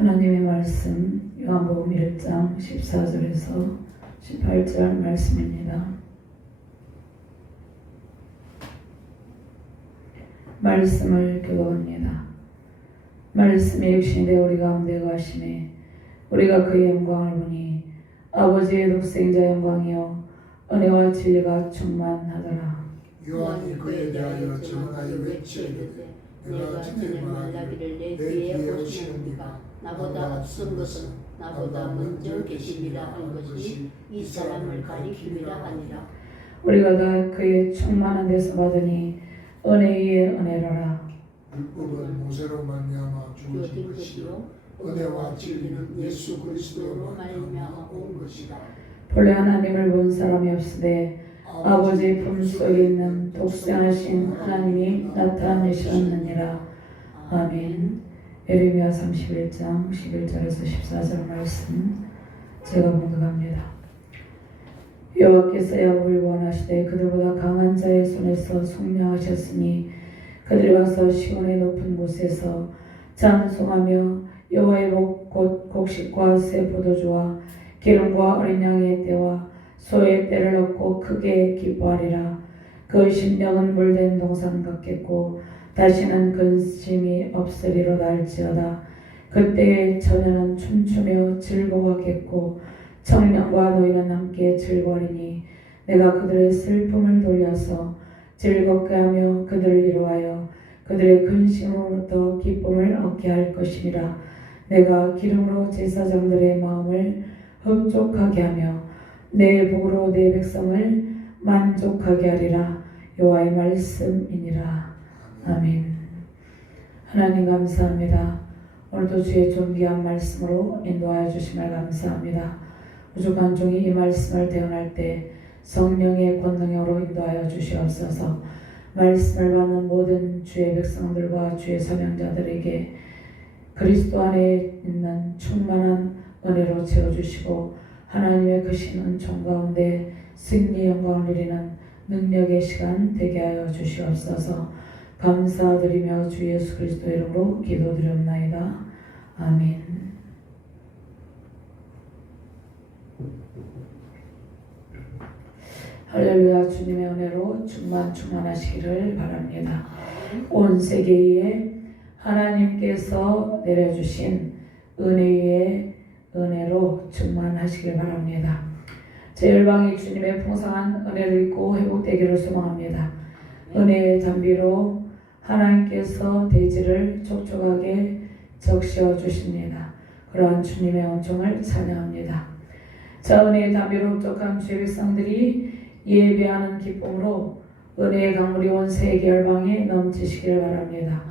하나님의 말씀 요한복음 1장 14절에서 18절 말씀입니다. 말씀을 교독합니다. 말씀이 육신되 우리 가운데 거하시매 우리가 그의 영광을 보니 아버지의 독생자 영광이요 은혜와 진리가 충만하더라. 요한이 그에 대하여 전하여 외치되 내가 전에 말하기를 내 뒤에 오시는 이가 나보다 앞선 것은 나보다 먼저 계시리라 한 것이 이 사람을 가리킴이라 하니라. 우리가 다 그의 충만한 데서 받으니 은혜 위에 은혜로라. 율법은 모세로 말미암아 주어진 것이요 은혜와 진리는 예수 그리스도로 말미암아 온 것이다. 본래 하나님을 본 사람이 없으되 아버지 품속에 있는 독생하신 하나님이 나타내셨느니라. 아멘. 예레미야 31장 11절에서 14절 말씀 제가 봉독합니다. 여호와께서 야곱을 구원하시되 그들보다 강한 자의 손에서 속량하셨으니 그들이 와서 시온의 높은 곳에서 찬송하며 여호와의 복 곧 곡식과 새 포도주와 기름과 어린 양의 때와 소의 때를 얻고 크게 기뻐하리라. 그 심령은 물된 동산 같겠고 다시는 근심이 없으리로다 할지어다. 그때에 처녀는 춤추며 즐거워하겠고 청년과 노인은 함께 즐거워하리니 내가 그들의 슬픔을 돌려서 즐겁게 하며 그들을 위로하여 그들의 근심으로부터 기쁨을 얻게 할 것이니라. 내가 기름으로 제사장들의 마음을 흡족하게 하며 내 복으로 내 백성을 만족하게 하리라. 여호와의 말씀이니라. 아멘. 하나님 감사합니다. 오늘도 주의 존귀한 말씀으로 인도하여 주심을 감사합니다. 부족한 종이 이 말씀을 대언할 때 성령의 권능으로 인도하여 주시옵소서. 말씀을 받는 모든 주의 백성들과 주의 사명자들에게 그리스도 안에 있는 충만한 은혜로 채워주시고 하나님의 크신 은총 가운데 승리의 영광을 누리는 능력의 시간 되게 하여 주시옵소서. 감사드리며 주 예수 그리스도의 이름으로 기도드렸나이다. 아멘. 할렐루야. 주님의 은혜로 충만하시기를 바랍니다. 온 세계에 하나님께서 내려주신 은혜 위에 은혜로 충만하시길 바랍니다. 제 열방이 주님의 풍성한 은혜를 입고 회복되기를 소망합니다. 은혜의 담비로 하나님께서 대지를 촉촉하게 적셔 주십니다. 그러한 주님의 은총을 찬양합니다. 자, 은혜의 담비로 흡족한 주의 백성들이 예배하는 기쁨으로 은혜의 강물이 온 세계 열방에 넘치시길 바랍니다.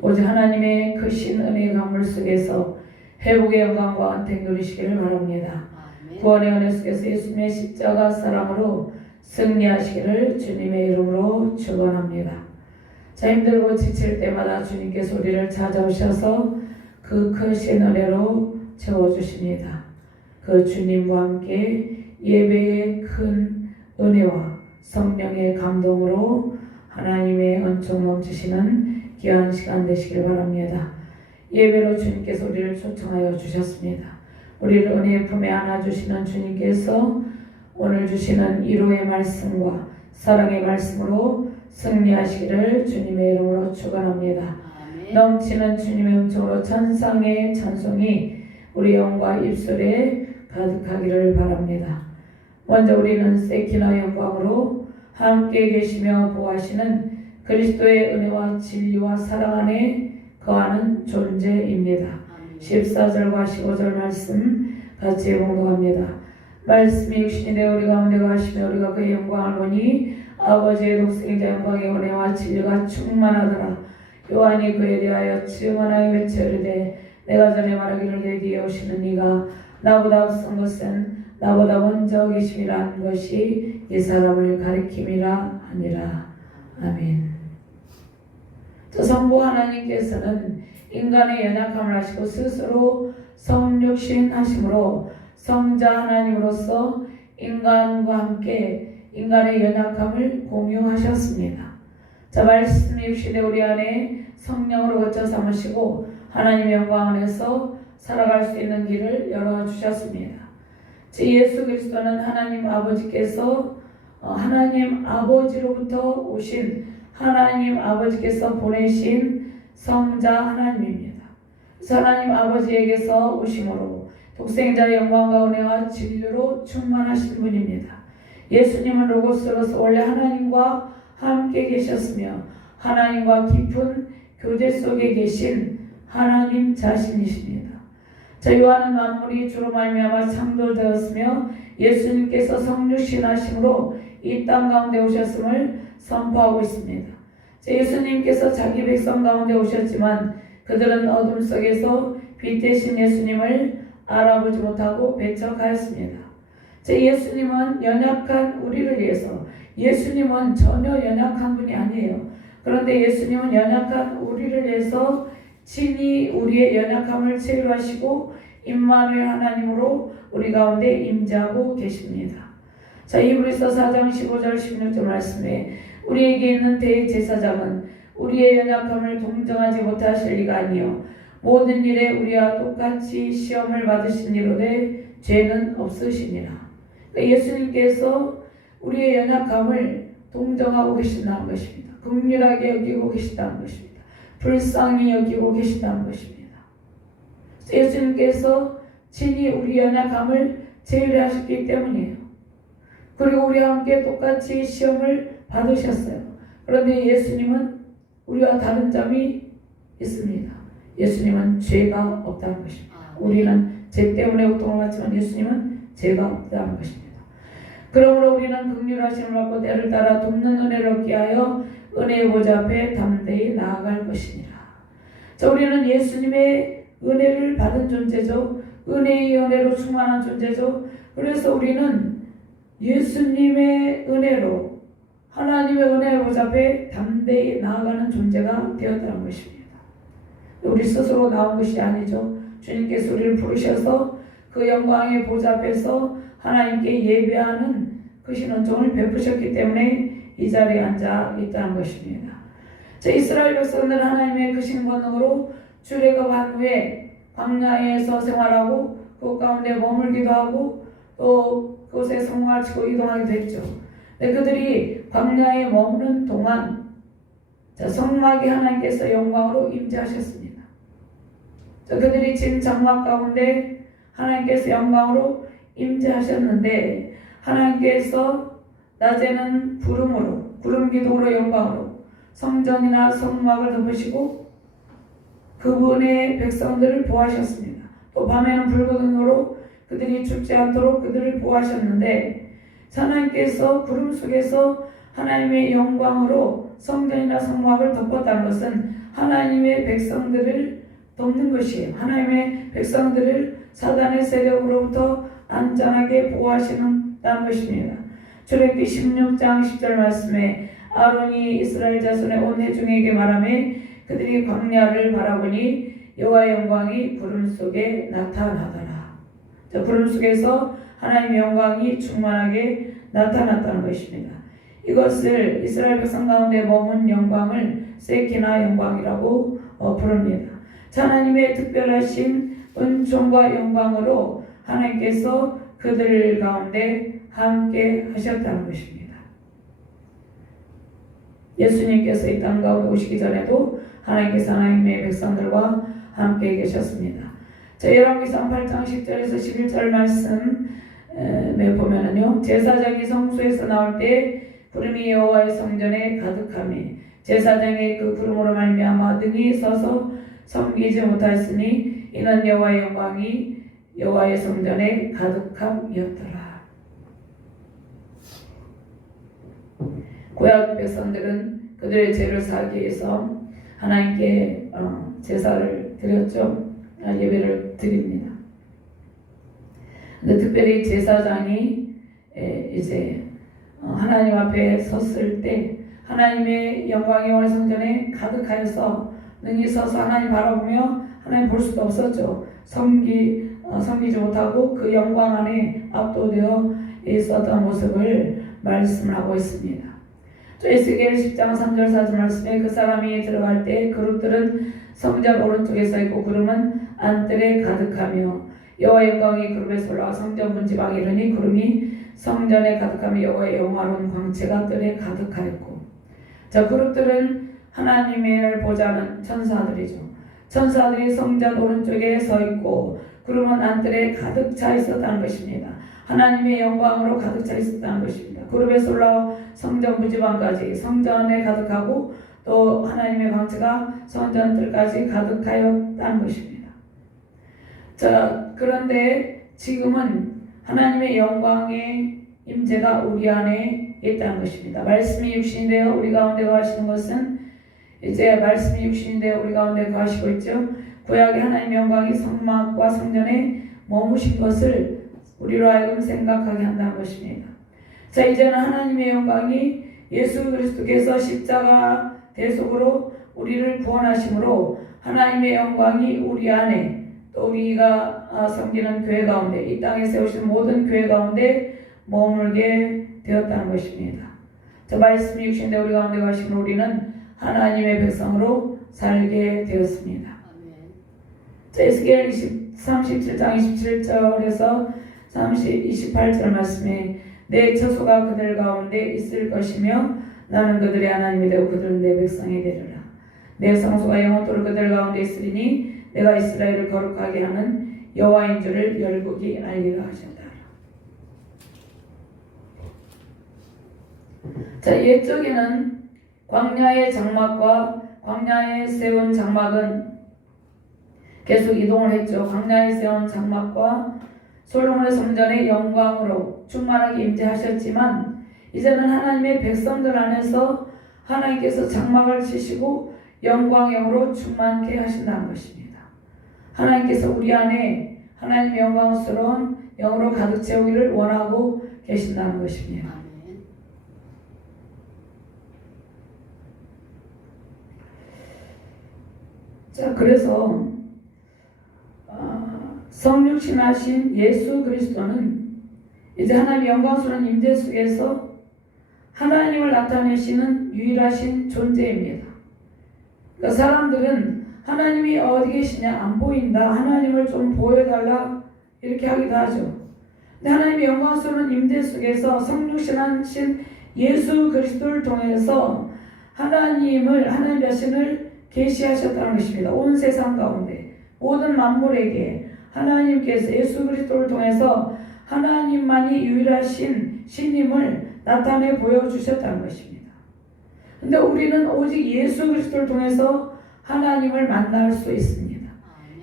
오직 하나님의 크신 은혜의 강물 속에서 회복의 영광과 은택 누리시기를 바랍니다. 구원의 은혜 속에서 예수님의 십자가 사랑으로 승리하시기를 주님의 이름으로 축원합니다. 자, 힘들고 지칠 때마다 주님께서 우리를 찾아오셔서 그 크신 은혜로 채워주십니다. 그 주님과 함께 예배의 큰 은혜와 성령의 감동으로 하나님의 은총 넘치시는 귀한 시간 되시길 바랍니다. 예배로 주님께서 우리를 초청하여 주셨습니다. 우리를 은혜의 품에 안아주시는 주님께서 오늘 주시는 위로의 말씀과 사랑의 말씀으로 승리하시기를 주님의 이름으로 축원합니다. 넘치는 주님의 음성으로 찬상의 찬송이 우리 영과 입술에 가득하기를 바랍니다. 먼저 우리는 세키나 영광으로 함께 계시며 보호하시는 그리스도의 은혜와 진리와 사랑 안에 거하는 존재입니다. 14절과 15절 말씀 같이 봉독합니다. 말씀이 육신이 되어 우리 가운데 거하시며 우리가 그의 영광을 보니 아버지의 독생자 영광의 은혜와 진리가 충만하더라. 요한이 그에 대하여 증언하여 외치르되 내가 전에 말하기를 내 뒤에 오시는 이가 나보다 앞선 것은 나보다 먼저 계심이라 한 것이 이 사람을 가리킴이라 하니라. 아멘. 성부 하나님께서는 인간의 연약함을 아시고 스스로 성육신 하심으로 성자 하나님으로서 인간과 함께 인간의 연약함을 공유하셨습니다. 자, 말씀이 육신의 우리 안에 성령으로 거쳐 삼으시고 하나님의 영광 안에서 살아갈 수 있는 길을 열어주셨습니다. 제 예수 그리스도는 하나님 아버지께서 하나님 아버지로부터 오신 하나님 아버지께서 보내신 성자 하나님입니다. 하나님 아버지에게서 오심으로 독생자의 영광과 은혜와 진리로 충만하신 분입니다. 예수님은 로고스로서 원래 하나님과 함께 계셨으며 하나님과 깊은 교제 속에 계신 하나님 자신이십니다. 자, 요한은 만물이 주로 말미암아 창조되었으며 예수님께서 성육신하심으로 이 땅 가운데 오셨음을 선포하고 있습니다. 자, 예수님께서 자기 백성 가운데 오셨지만 그들은 어둠 속에서 빛 대신 예수님을 알아보지 못하고 배척하였습니다. 자, 예수님은 연약한 우리를 위해서, 예수님은 전혀 연약한 분이 아니에요. 그런데 예수님은 연약한 우리를 위해서 친히 우리의 연약함을 체류하시고 임마누엘 하나님으로 우리 가운데 임재하고 계십니다. 자, 히브리서 4장 15절 16절 말씀에 우리에게 있는 대제사장은 우리의 연약함을 동정하지 못하실 리가 아니요 모든 일에 우리와 똑같이 시험을 받으신 이로되 죄는 없으시니라. 그러니까 예수님께서 우리의 연약함을 동정하고 계신다는 것입니다. 긍휼하게 여기고 계시다는 것입니다. 불쌍히 여기고 계시다는 것입니다. 예수님께서 친히 우리 연약함을 제일하셨기 때문이에요. 그리고 우리와 함께 똑같이 시험을 받으셨어요. 그런데 예수님은 우리와 다른 점이 있습니다. 예수님은 죄가 없다는 것입니다. 우리는 죄 때문에 고통을 받지만 예수님은 죄가 없다는 것입니다. 그러므로 우리는 긍휼하심을 받고 때를 따라 돕는 은혜를 얻게 하여 은혜의 보좌 앞에 담대히 나아갈 것이니라. 자, 우리는 예수님의 은혜를 받은 존재죠. 은혜의 은혜로 충만한 존재죠. 그래서 우리는 예수님의 은혜로 하나님의 은혜의 보좌 앞에 담대히 나아가는 존재가 되었다는 것입니다. 우리 스스로 나온 것이 아니죠. 주님께서 우리를 부르셔서 그 영광의 보좌 앞에서 하나님께 예배하는 그 신원종을 베푸셨기 때문에 이 자리에 앉아 있다는 것입니다. 자, 이스라엘 백성들은 하나님의 그 신권능으로 출애굽한 후에 광야에서 생활하고 그 가운데 머물기도 하고 또 그곳에 성공을 치고 이동하기도 했죠. 그들이 광야에 머무는 동안 성막에 하나님께서 영광으로 임재하셨습니다. 그들이 진 장막 가운데 하나님께서 영광으로 임재하셨는데 하나님께서 낮에는 구름으로, 구름 기둥으로 영광으로 성전이나 성막을 덮으시고 그분의 백성들을 보호하셨습니다. 또 밤에는 불구름으로 그들이 죽지 않도록 그들을 보호하셨는데 하나님께서 구름 속에서 하나님의 영광으로 성전이나 성막을 덮었다는 것은 하나님의 백성들을 돕는 것이에요. 하나님의 백성들을 사단의 세력으로부터 안전하게 보호하시는다는 것입니다. 출애굽기 16장 10절 말씀에 아론이 이스라엘 자손의 온 회중에게 말하매 그들이 광야를 바라보니 여호와의 영광이 구름 속에 나타나더라. 구름 속에서 하나님의 영광이 충만하게 나타났다는 것입니다. 이것을 이스라엘 백성 가운데 머문 영광을 세키나 영광이라고 부릅니다. 하나님의 특별하신 은총과 영광으로 하나님께서 그들 가운데 함께 하셨다는 것입니다. 예수님께서 이 땅 가운데 오시기 전에도 하나님께서 하나님의 백성들과 함께 계셨습니다. 열왕기상 8장 10절에서 11절 말씀에 보면은요, 제사장이 성소에서 나올 때 구름이 여호와의 성전에 가득하며 제사장이 그 구름으로 말미암아 능히 서서 섬기지 못하였으니 이는 여호와의 영광이 여호와의 성전에 가득함이었더라. 구약 백성들은 그들의 죄를 사하기 위해서 하나님께 제사를 드렸죠. 예배를 드립니다. 근데 특별히 제사장이 이제 하나님 앞에 섰을 때 하나님의 영광이 여호와의 성전에 가득하여서 능히 서서 하나님 바라보며 하나님 볼 수도 없었죠. 섬기지 못하고 그 영광 안에 압도되어 있었던 모습을 말씀하고 있습니다. 에스겔 10장 3절 4절 말씀에 그 사람이 들어갈 때 그룹들은 성전 오른쪽에 서 있고 구름은 안뜰에 가득하며 여호와의 영광이 그룹에서 올라와 성전 문지방에 이르니 구름이 성전에 가득하며 여호와의 영화로운 광채가 뜰에 가득하였고. 자, 그룹들은 하나님을 보자는 천사들이죠. 천사들이 성전 오른쪽에 서 있고 구름은 안뜰에 가득 차 있었다는 것입니다. 하나님의 영광으로 가득 차 있었다는 것입니다. 그룹에서 올라와 성전 문지방까지 성전에 가득하고 또 하나님의 광채가 성전들까지 가득하였다는 것입니다. 자, 그런데 지금은 하나님의 영광의 임재가 우리 안에 있다는 것입니다. 말씀이 육신인데요, 우리 가운데 거하시는 것은 이제 말씀이 육신인데요, 우리 가운데 거하시고 있죠. 구약의 하나님의 영광이 성막과 성전에 머무신 것을 우리로 하여금 생각하게 한다는 것입니다. 자, 이제는 하나님의 영광이 예수 그리스도께서 십자가 대속으로 우리를 구원하심으로 하나님의 영광이 우리 안에 또 우리가 섬기는 교회 가운데 이 땅에 세우신 모든 교회 가운데 머물게 되었다는 것입니다. 자, 말씀이 육신인데 우리 가운데 가시면 우리는 하나님의 백성으로 살게 되었습니다. 자, 에스겔 37장 27절에서 28절 말씀에 내 처소가 그들 가운데 있을 것이며 나는 그들의 하나님이 되고 그들은 내 백성이 되리라. 내 성소가 영원토록 그들 가운데 있으리니 내가 이스라엘을 거룩하게 하는 여호와인 줄을 열국이 알리라 하셨다. 자, 옛적에는 광야의 장막과 광야에 세운 장막은 계속 이동을 했죠. 광야에 세운 장막과 솔로몬의 성전의 영광으로 충만하게 임재하셨지만 이제는 하나님의 백성들 안에서 하나님께서 장막을 치시고 영광형으로 충만케 하신다는 것입니다. 하나님께서 우리 안에 하나님의 영광스러운 영으로 가득 채우기를 원하고 계신다는 것입니다. 자, 그래서 성육신하신 예수 그리스도는 이제 하나님의 영광스러운 임재 속에서 하나님을 나타내시는 유일하신 존재입니다. 그러니까 사람들은 하나님이 어디 계시냐, 안 보인다, 하나님을 좀 보여달라 이렇게 하기도 하죠. 근데 하나님의 영광스러운 임재 속에서 성육신하신 예수 그리스도를 통해서 하나님 자신을 계시하셨다는 것입니다. 온 세상 가운데 모든 만물에게 하나님께서 예수 그리스도를 통해서 하나님만이 유일하신 신임을 나타내 보여주셨다는 것입니다. 근데 우리는 오직 예수 그리스도를 통해서 하나님을 만날 수 있습니다.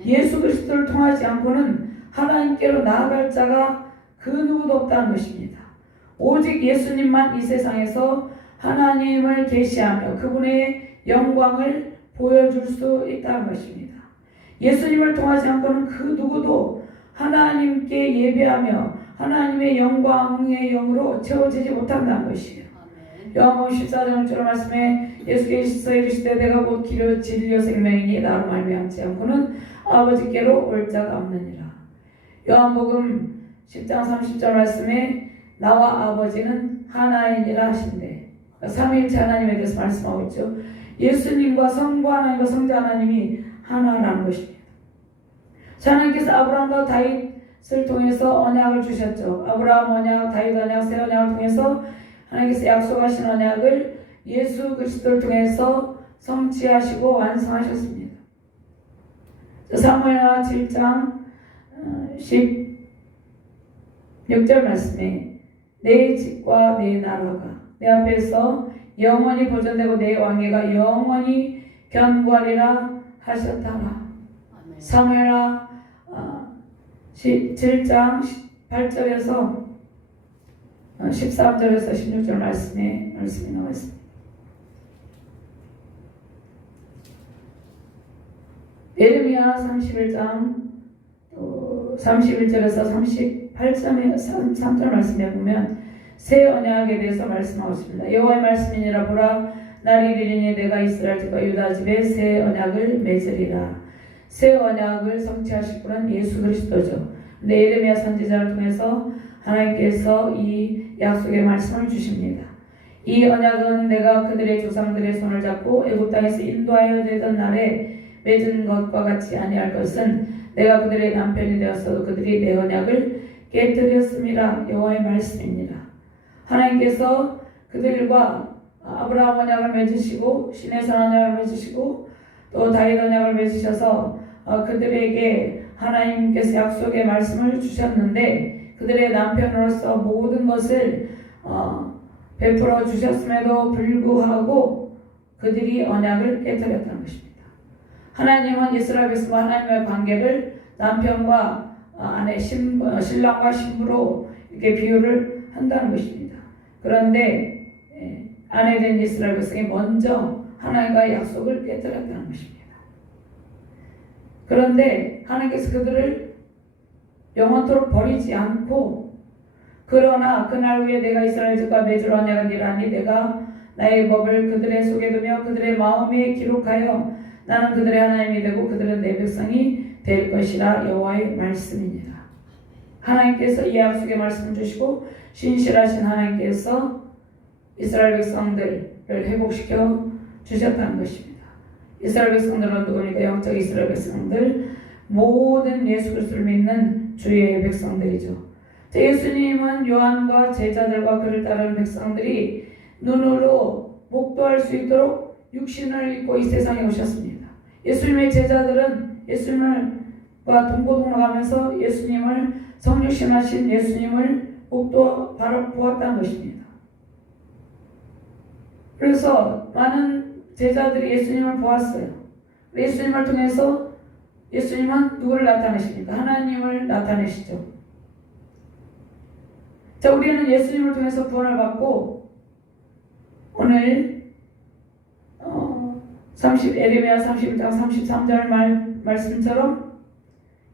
예수 그리스도를 통하지 않고는 하나님께로 나아갈 자가 그 누구도 없다는 것입니다. 오직 예수님만 이 세상에서 하나님을 계시하며 그분의 영광을 보여줄 수 있다는 것입니다. 예수님을 통하지 않고는 그 누구도 하나님께 예배하며 하나님의 영광의 영으로 채워지지 못한다는 것이에요. 요한복음 14장 1절 말씀에 예수께서 이르시되 내가 곧 길이요 진리요 생명이니 나로 말미암지 않고는 아버지께로 올 자가 없느니라. 요한복음 10장 30절 말씀에 나와 아버지는 하나이니라 하신대. 삼위일체 하나님에 대해서 말씀하고 있죠. 예수님과 성부 하나님과 성자 하나님이 하나라는 것입니다. 하나님께서 아브라함과 다윗을 통해서 언약을 주셨죠. 아브라함 언약, 다윗 언약, 새 언약을 통해서 하나님께서 약속하신 언약을 예수 그리스도를 통해서 성취하시고 완성하셨습니다. 사무엘하 7장 16절 말씀에 내 집과 내 나라가 내 앞에서 영원히 보존되고 내 왕위가 영원히 견고하리라 하셨다라. 사무엘하 7장 8절에서 13절에서 16절 말씀이 나와 있습니다. 예레미야 31장 31절에서 38절 말씀에 보면 새 언약에 대해서 말씀하고 있습니다. 여호와의 말씀이니라 보라 날이 이르리니 내가 이스라엘 집과 유다 집에 새 언약을 맺으리라. 새 언약을 성취하실 분은 예수 그리스도죠. 근데 예레미야 선지자를 통해서 하나님께서 이 약속의 말씀을 주십니다. 이 언약은 내가 그들의 조상들의 손을 잡고 애굽 땅에서 인도하여 내던 날에 맺은 것과 같이 아니할 것은 내가 그들의 남편이 되었어도 그들이 내 언약을 깨뜨렸음이라. 여호와의 말씀입니다. 하나님께서 그들과 아브라함 언약을 맺으시고 시내산 언약을 맺으시고 또 다윗 언약을 맺으셔서 그들에게 하나님께서 약속의 말씀을 주셨는데 그들의 남편으로서 모든 것을 베풀어 주셨음에도 불구하고 그들이 언약을 깨뜨렸다는 것입니다. 하나님은 이스라엘 백성과 하나님의 관계를 남편과 아내, 신랑과 신부로 이렇게 비유를 한다는 것입니다. 그런데 아내된 이스라엘 백성이 먼저 하나님과의 약속을 깨뜨렸다는 것입니다. 그런데 하나님께서 그들을 영원토록 버리지 않고 그러나 그날 후에 내가 이스라엘 집과 맺을 언약은 이러하니 내가 나의 법을 그들의 속에 두며 그들의 마음에 기록하여 나는 그들의 하나님이 되고 그들은 내 백성이 될 것이라. 여호와의 말씀입니다. 하나님께서 이 약속의 말씀을 주시고 신실하신 하나님께서 이스라엘 백성들을 회복시켜 주셨다는 것입니다. 이스라엘 백성들은 누구니까? 영적 이스라엘 백성들, 모든 예수 그리스도를 믿는 주의 백성들이죠. 예수님은 요한과 제자들과 그를 따르는 백성들이 눈으로 목도할 수 있도록 육신을 입고 이 세상에 오셨습니다. 예수님의 제자들은 예수님과 동고동락하면서 예수님을 성육신하신 예수님을 목도 바로 보았다는 것입니다. 그래서 많은 제자들이 예수님을 보았어요. 예수님을 통해서 예수님은 누구를 나타내십니까? 하나님을 나타내시죠. 자, 우리는 예수님을 통해서 구원을 받고 오늘 에레미야 31장 33절 말씀처럼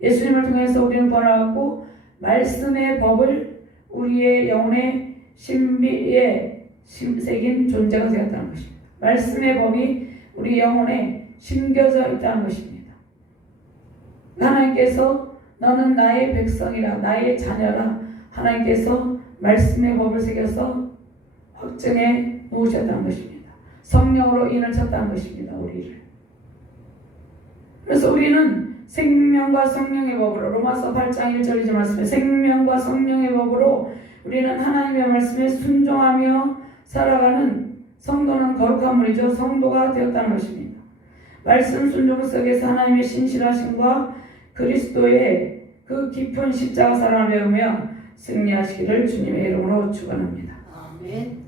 예수님을 통해서 우리는 구원을 받고 말씀의 법을 우리의 영혼의 신비에 새긴 존재가 되었다는 것입니다. 말씀의 법이 우리 영혼에 심겨져 있다는 것입니다. 하나님께서 너는 나의 백성이라, 나의 자녀라. 하나님께서 말씀의 법을 새겨서 확증해 놓으셨다는 것입니다. 성령으로 인을 쳤다는 것입니다. 우리를. 그래서 우리는 생명과 성령의 법으로, 로마서 8장 1절이지 말씀에 생명과 성령의 법으로 우리는 하나님의 말씀에 순종하며 살아가는 성도는 거룩한 물이죠. 성도가 되었다는 것입니다. 말씀 순종 속에서 하나님의 신실하심과 그리스도의 그 깊은 십자가 사랑을 배우며 승리하시기를 주님의 이름으로 축원합니다. 아멘.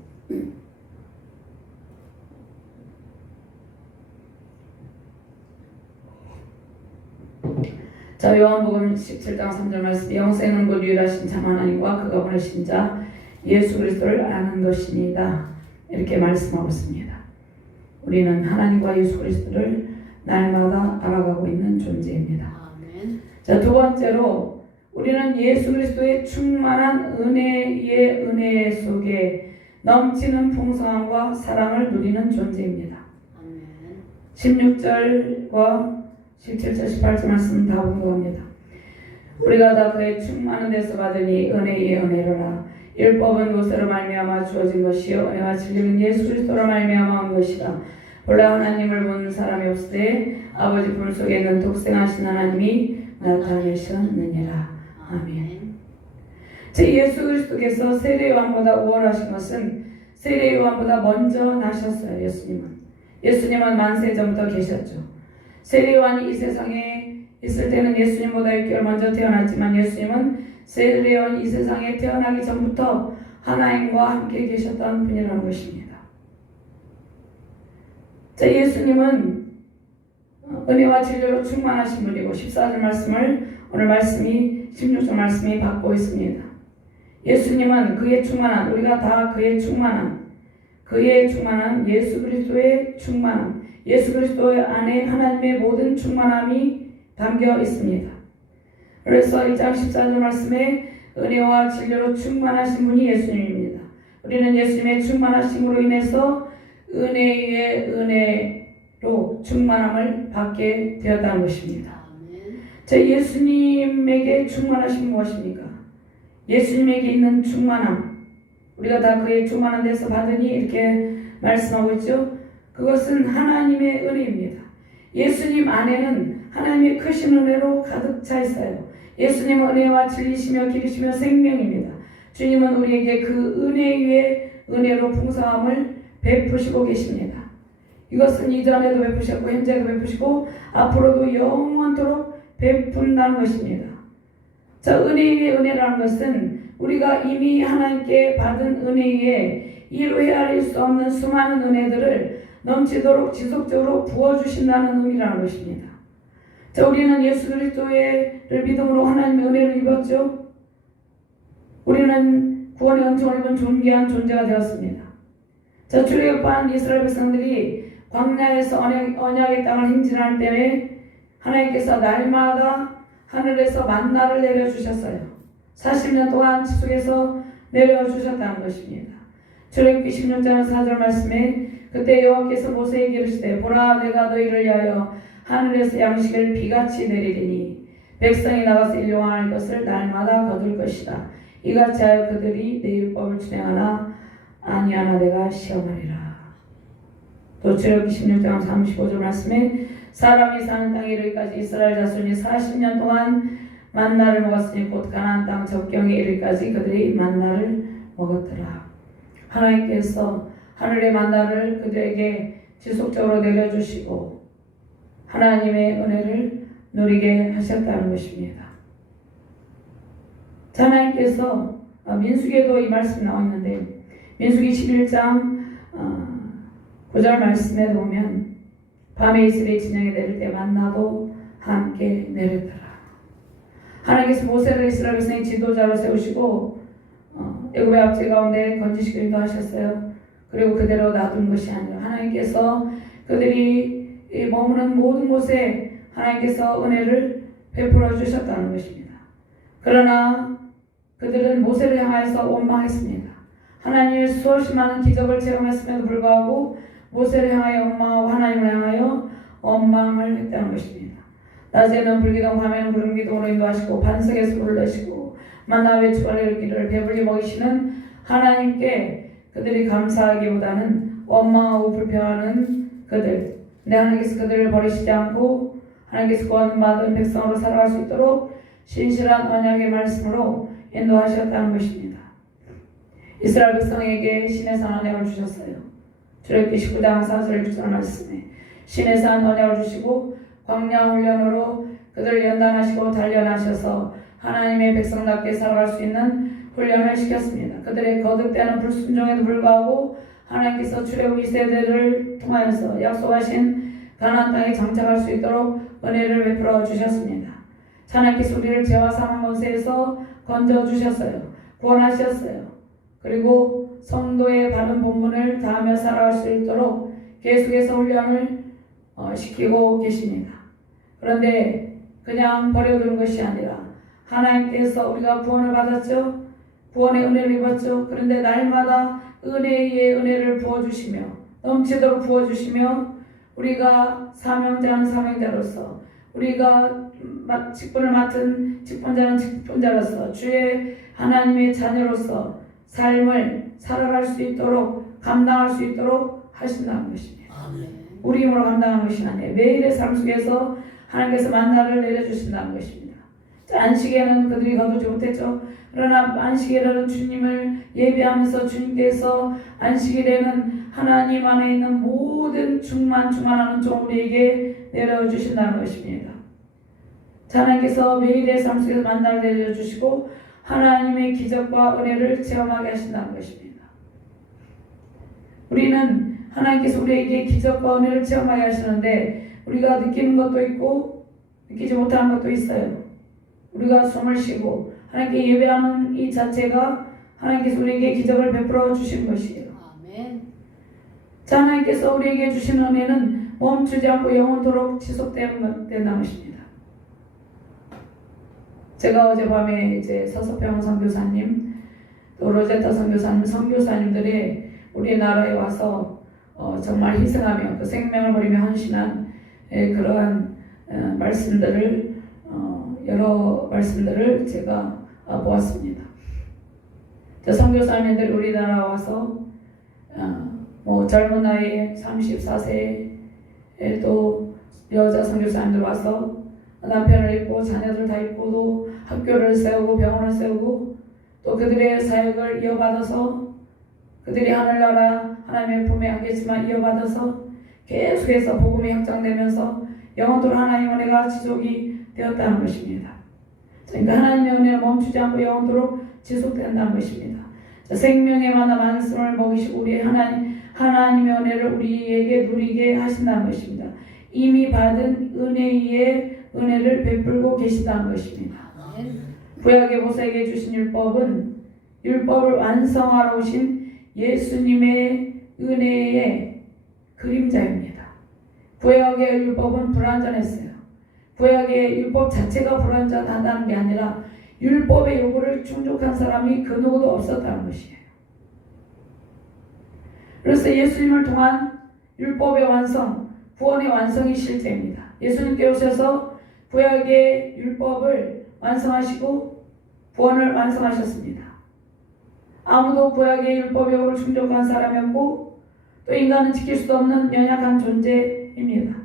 자, 요한복음 17장 3절 말씀, 영생은 곧 유일하신 참 하나님과 그가 보내신 자 예수 그리스도를 아는 것이니다. 이렇게 말씀하고 있습니다. 우리는 하나님과 예수 그리스도를 날마다 알아가고 있는 존재입니다. 아멘. 자, 두 번째로 우리는 예수 그리스도의 충만한 은혜의 은혜 속에 넘치는 풍성함과 사랑을 누리는 존재입니다. 아멘. 16절과 17절 18절 말씀 다 공부합니다. 우리가 다 그의 충만한 데서 받으니 은혜의 은혜로라. 율법은 모세로 말미암아 주어진 것이요 은혜와 진리는 예수 그리스도로 말미암아 온 것이라. 본래 하나님을 본 사람이 없으되 아버지 품 속에 있는 독생하신 하나님이 나타내셨느니라. 아멘. 제 예수 그리스도께서 세례 요한보다 우월하신 것은 세례 요한보다 먼저 나셨어요. 예수님은 만세 전부터 계셨죠. 세례 요한이 이 세상에 있을 때는 예수님보다 6개월 먼저 태어났지만 예수님은 세례 요한이 이 세상에 태어나기 전부터 하나님과 함께 계셨던 분이라는 것입니다. 자, 예수님은 은혜와 진리로 충만하신 분이고 14절 말씀을 오늘 말씀이 16절 말씀이 받고 있습니다. 예수님은 그의 충만한, 우리가 다 그의 충만한 예수 그리스도의 충만함, 예수 그리스도 안에 하나님의 모든 충만함이 담겨 있습니다. 그래서 1장 14절 말씀에 은혜와 진리로 충만하신 분이 예수님입니다. 우리는 예수님의 충만하심으로 인해서 은혜 위에 은혜로 충만함을 받게 되었다는 것입니다. 자, 예수님에게 충만하신 무엇입니까? 예수님에게 있는 충만함, 우리가 다 그의 충만한 데서 받으니 이렇게 말씀하고 있죠. 그것은 하나님의 은혜입니다. 예수님 안에는 하나님의 크신 은혜로 가득 차 있어요. 예수님은 은혜와 진리시며 길이시며 생명입니다. 주님은 우리에게 그 은혜 위에 은혜로 풍성함을 베푸시고 계십니다. 이것은 이전에도 베푸셨고 현재도 베푸시고 앞으로도 영원토록 베푼다는 것입니다. 자, 은혜 위에 은혜라는 것은 우리가 이미 하나님께 받은 은혜 위에 이루 헤아릴 수 없는 수많은 은혜들을 넘치도록 지속적으로 부어주신다는 의미라는 것입니다. 자, 우리는 예수 그리스도를 믿음으로 하나님의 은혜를 입었죠. 우리는 구원의 은총을 입은 존귀한 존재가 되었습니다. 자, 출애굽한 이스라엘 백성들이 광야에서 언약의 땅을 행진할 때에 하나님께서 날마다 하늘에서 만나를 내려주셨어요. 40년 동안 지속해서 내려주셨다는 것입니다. 출애굽기 16장 4절 말씀에 그때 여호와께서 모세에게 이르시되 보라 내가 너희를 위하여 하늘에서 양식을 비같이 내리리니 백성이 나가서 일용할 것을 날마다 거둘 것이다. 이같이 하여 그들이 내 율법을 준행하나 아니하나 내가 시험하리라. 또 출애굽기 16장 35절 말씀에 사람이 사는 땅에 이르기까지 이스라엘 자손이 40년 동안 만나를 먹었으니 곧 가나안 땅 적경에 이르기까지 그들이 만나를 먹었더라. 하나님께서 하늘의 만나를 그들에게 지속적으로 내려주시고 하나님의 은혜를 누리게 하셨다는 것입니다. 하나님께서 민수기에도 이 말씀이 나와 있는데 민수기 11장 9절 말씀에 보면 밤에 이스라엘 진영에 내릴 때 만나도 함께 내렸더라. 하나님께서 모세를 이스라엘 백성의 지도자로 세우시고 애굽의 압제 가운데 건지시키기도 하셨어요. 그리고 그대로 놔둔 것이 아니라 하나님께서 그들이 머무는 모든 곳에 하나님께서 은혜를 베풀어 주셨다는 것입니다. 그러나 그들은 모세를 향하여서 원망했습니다. 하나님의 수없이 많은 기적을 체험했음에도 불구하고 모세를 향하여 원망하고 하나님을 향하여 원망을 했다는 것입니다. 낮에는 불기둥 밤에는 구름기둥으로 인도하시고 반석에서 불을 내시고 만나 외출하려 이르기를 배불리 먹이시는 하나님께 그들이 감사하기보다는 원망하고 불평하는 그들. 근데 하나님께서 그들을 버리시지 않고 하나님께서 구원받은 백성으로 살아갈 수 있도록 신실한 언약의 말씀으로 인도하셨다는 것입니다. 이스라엘 백성에게 신의 산 언약을 주셨어요. 출애굽기 19장 4절 6절 말씀에 신의 산 언약을 주시고 광야 훈련으로 그들을 연단하시고 단련하셔서 하나님의 백성답게 살아갈 수 있는 훈련을 시켰습니다. 그들의 거듭되는 불순종에도 불구하고 하나님께서 출애굽 2세대를 통하여서 약속하신 가나안 땅에 정착할 수 있도록 은혜를 베풀어 주셨습니다. 하나님께서 우리를 죄와 사망 권세에서 건져 주셨어요. 구원하셨어요. 그리고 성도의 바른 본분을 다하며 살아갈 수 있도록 계속해서 훈련을 시키고 계십니다. 그런데 그냥 버려두는 것이 아니라 하나님께서 우리가 구원을 받았죠. 구원의 은혜를 입었죠. 그런데 날마다 은혜의 은혜를 부어주시며 넘치도록 부어주시며 우리가 사명자는 사명자로서 우리가 직분을 맡은 직분자는 직분자로서 주의 하나님의 자녀로서 삶을 살아갈 수 있도록 감당할 수 있도록 하신다는 것입니다. 아멘. 우리 힘으로 감당하는 것이 아니에요. 매일의 삶 속에서 하나님께서 만나를 내려주신다는 것입니다. 안식에는 그들이 거두지 못했죠. 그러나 안식일에는 주님을 예배하면서 주님께서 안식일에는 하나님 안에 있는 모든 충만하는 종 우리에게 내려주신다는 것입니다. 하나님께서 매일의 삶 속에서 만나를 내려주시고 하나님의 기적과 은혜를 체험하게 하신다는 것입니다. 우리는 하나님께서 우리에게 기적과 은혜를 체험하게 하시는데 우리가 느끼는 것도 있고 느끼지 못하는 것도 있어요. 우리가 숨을 쉬고 하나님께 예배하는 이 자체가 하나님께서 우리에게 기적을 베풀어 주신 것이에요. 아멘. 자, 하나님께서 우리에게 주신 은혜는 멈추지 않고 영원토록 지속된다는 것입니다. 제가 어젯밤에 이제 서서평 선교사님 또 로제타 선교사님 선교사님들이 우리나라에 와서 정말 희생하며 그 생명을 버리며 헌신한 그러한 말씀들을, 여러 말씀들을 제가 보았습니다. 선교사님들이 우리나라 와서 뭐 젊은 나이에 34세에 또 여자 선교사님들 와서 남편을 잊고 자녀들 다 잊고도 학교를 세우고 병원을 세우고 또 그들의 사역을 이어받아서 그들이 하늘나라 하나님의 품에 안겠지만 이어받아서 계속해서 복음이 확장되면서 영원토록 하나님의 은혜가 지속이 되었다는 것입니다. 그러니까 하나님의 은혜는 멈추지 않고 영원토록 지속된다는 것입니다. 생명의 만나 만성을 먹이시고 우리 하나님의 은혜를 우리에게 누리게 하신다는 것입니다. 이미 받은 은혜의 은혜를 베풀고 계신다는 것입니다. 구약의 모세에게 주신 율법을 완성하러 오신 예수님의 은혜의 그림자입니다. 구약의 율법은 불완전했어요. 구약의 율법 자체가 불완전하다는 게 아니라 율법의 요구를 충족한 사람이 그 누구도 없었다는 것이에요. 그래서 예수님을 통한 율법의 완성, 구원의 완성이 실제입니다. 예수님께 오셔서 구약의 율법을 완성하시고 구원을 완성하셨습니다. 아무도 구약의 율법의 요구를 충족한 사람이 없고 또 인간은 지킬 수도 없는 연약한 존재입니다.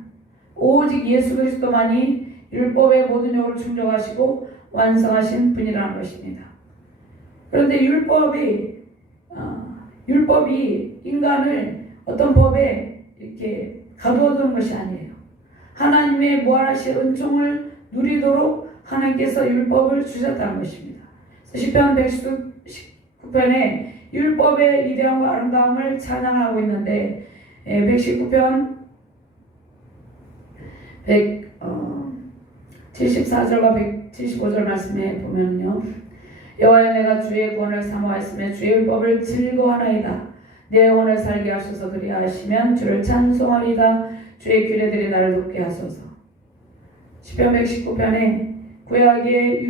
오직 예수 그리스도만이 율법의 모든 요구를 충족하시고 완성하신 분이라는 것입니다. 그런데 율법이 인간을 어떤 법에 이렇게 가두어두는 것이 아니에요. 하나님의 무한하신 은총을 누리도록 하나님께서 율법을 주셨다는 것입니다. 시편 119편에 율법의 위대함과 아름다움을 찬양하고 있는데 119편 174절과 175절 말씀에 보면요. 여호와여 내가 주의 구원을 사모하였으며 주의 율법을 즐거워하나이다. 내 영혼을 살게 하소서. 그리하시면 주를 찬송하리이다. 주의 규례들이 나를 돕게 하소서. 시편 119편에 구약의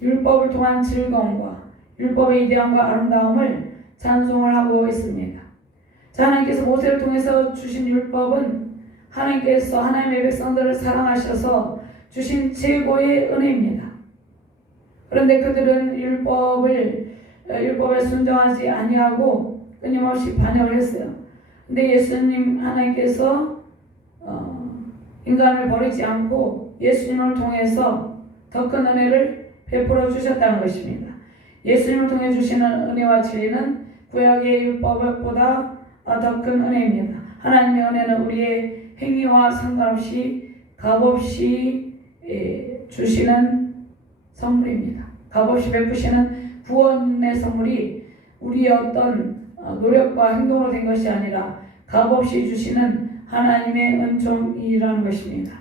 율법을 통한 즐거움과 율법의 위대함과 아름다움을 찬송을 하고 있습니다. 자, 하나님께서 모세를 통해서 주신 율법은 하나님께서 하나님의 백성들을 사랑하셔서 주신 최고의 은혜입니다. 그런데 그들은 율법에 순종하지 아니하고 끊임없이 반역을 했어요. 근데 예수님 하나님께서 인간을 버리지 않고 예수님을 통해서 더 큰 은혜를 베풀어 주셨다는 것입니다. 예수님을 통해 주시는 은혜와 진리는 구약의 율법보다 더 큰 은혜입니다. 하나님의 은혜는 우리의 행위와 상관없이 값없이 주시는 선물입니다. 값없이 베푸시는 구원의 선물이 우리의 어떤 노력과 행동으로 된 것이 아니라 값없이 주시는 하나님의 은총이라는 것입니다.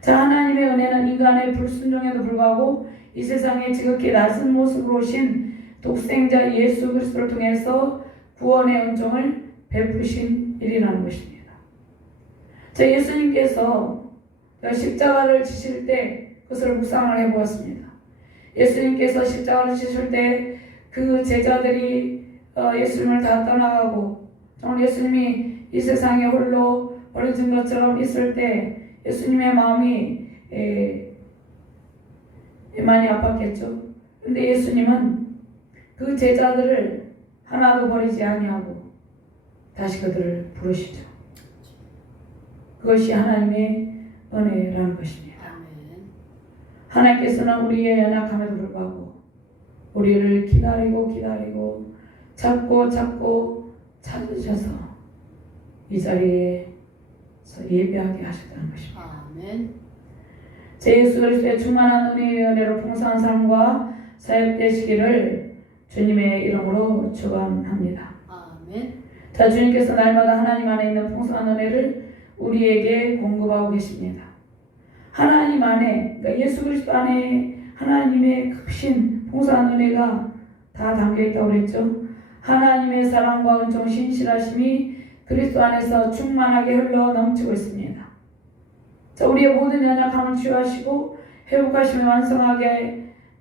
자, 하나님의 은혜는 인간의 불순종에도 불구하고 이 세상에 지극히 낮은 모습으로 오신 독생자 예수 그리스도를 통해서 구원의 은총을 베푸신 일이라는 것입니다. 자, 예수님께서 십자가를 지실 때 그것을 묵상을 해보았습니다. 예수님께서 십자가를 지실 때 그 제자들이 예수님을 다 떠나가고 정말 예수님이 이 세상에 홀로 버려진 것처럼 있을 때 예수님의 마음이 많이 아팠겠죠. 근데 예수님은 그 제자들을 하나도 버리지 아니하고 다시 그들을 부르시죠. 그것이 하나님의 은혜라는 것입니다. 하나님께서는 우리의 연약함에도 불구하고 우리를 기다리고 찾고 찾으셔서 이 자리에서 예배하게 하셨다는 것입니다. 아멘. 제 예수 그리스도의 충만한 은혜로 풍성한 삶과 사역되시기를 주님의 이름으로 축원합니다. 아멘. 자, 주님께서 날마다 하나님 안에 있는 풍성한 은혜를 우리에게 공급하고 계십니다. 하나님 안에, 그러니까 예수 그리스도 안에 하나님의 크신 풍성한 은혜가 다 담겨있다고 그랬죠. 하나님의 사랑과 은총 신실하심이 그리스도 안에서 충만하게 흘러 넘치고 있습니다. 자, 우리의 모든 연약함을 치유하시고 회복하시며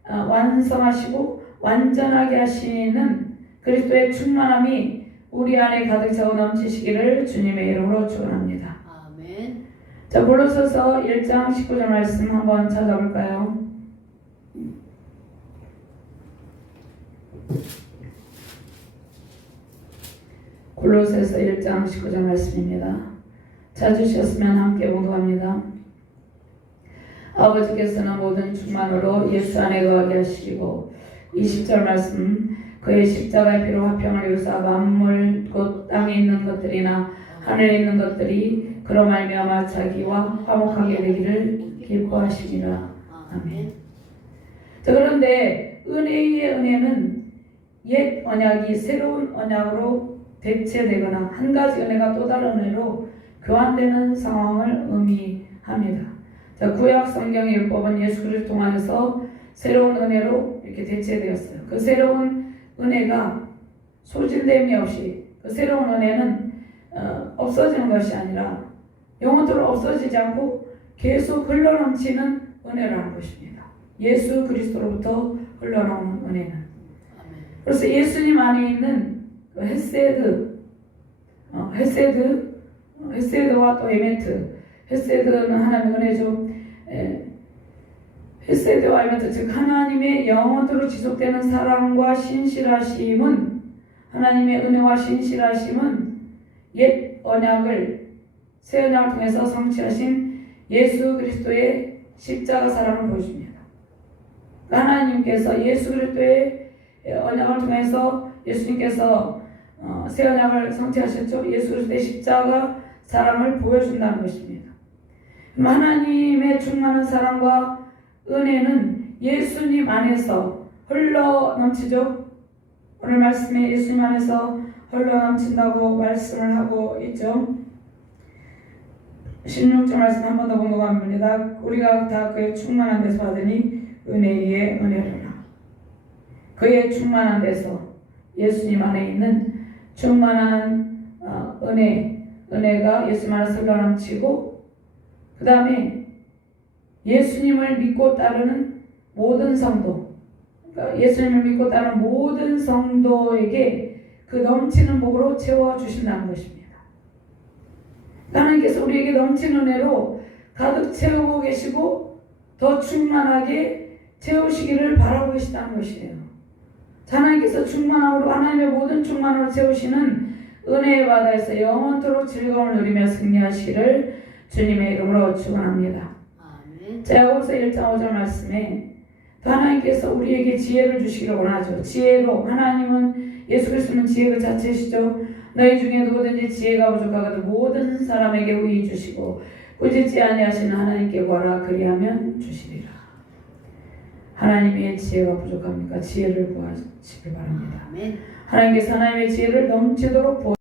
완성하시고 완전하게 하시는 그리스도의 충만함이 우리 안에 가득 차고 넘치시기를 주님의 이름으로 축원합니다. 아멘. 자, 골로새서 1장 19절 말씀 한번 찾아볼까요? 골로새서 1장 19절 말씀입니다. 찾으셨으면 함께 봉독합니다. 아버지께서는 모든 충만으로 예수 안에 거하게 하시고 20절 말씀 그의 십자가의 피로 화평을 이루사 만물 곧 땅에 있는 것들이나 하늘에 있는 것들이 그로 말미암아 자기와 화목하게 되기를 기뻐하시니라. 아멘. 자, 그런데 은혜의 은혜는 옛 언약이 새로운 언약으로 대체되거나 한 가지 은혜가 또 다른 은혜로 교환되는 상황을 의미합니다. 자, 구약 성경의 율법은 예수 그리스도 통하여서 새로운 은혜로 이렇게 대체되었어요. 그 새로운 은혜가 소진됨이 없이 그 새로운 은혜는 없어지는 것이 아니라 영원토록 없어지지 않고 계속 흘러넘치는 은혜라는 것입니다. 예수 그리스도로부터 흘러나오는 은혜는. 그래서 예수님 안에 있는 그 헤세드와 또 에메트. 헤세드는 하나님의 은혜죠. 헤세드와 에메트, 즉 하나님의 영원토록 지속되는 사랑과 신실하심은, 하나님의 은혜와 신실하심은 옛 언약을 새 언약을 통해서 성취하신 예수 그리스도의 십자가 사랑을 보여줍니다. 하나님께서 예수 그리스도의 언약을 통해서 예수님께서 새 언약을 성취하셨죠. 예수 그리스도의 십자가 사랑을 보여준다는 것입니다. 하나님의 충만한 사랑과 은혜는 예수님 안에서 흘러넘치죠. 오늘 말씀에 예수님 안에서 흘러넘친다고 말씀을 하고 있죠. 16절 말씀 한 번 더 공독합니다. 우리가 다 그의 충만한 데서 받으니 은혜 위에 은혜로라. 그의 충만한 데서 예수님 안에 있는 충만한 은혜가 예수님 안에서 흘러넘치고, 그 다음에 예수님을 믿고 따르는 모든 성도, 그러니까 예수님을 믿고 따르는 모든 성도에게 그 넘치는 복으로 채워주신다는 것입니다. 하나님께서 우리에게 넘치는 은혜로 가득 채우고 계시고 더 충만하게 채우시기를 바라고 계시다는 것이에요. 하나님께서 충만함으로, 하나님의 모든 충만함으로 채우시는 은혜의 바다에서 영원토록 즐거움을 누리며 승리하시기를 주님의 이름으로 축원합니다. 자, 야고보서 1장 5절 말씀에 하나님께서 우리에게 지혜를 주시기를 원하죠. 지혜로, 하나님은 예수 그리스도는 지혜 그 자체시죠. 너희 중에 누구든지 지혜가 부족하거든 모든 사람에게 의히 주시고 꾸짖지 아니하시는 하나님께 구하라 그리하면 주시리라. 하나님의 지혜가 부족합니까? 지혜를 구하시길 바랍니다. 하나님께서 하나님의 지혜를 넘치도록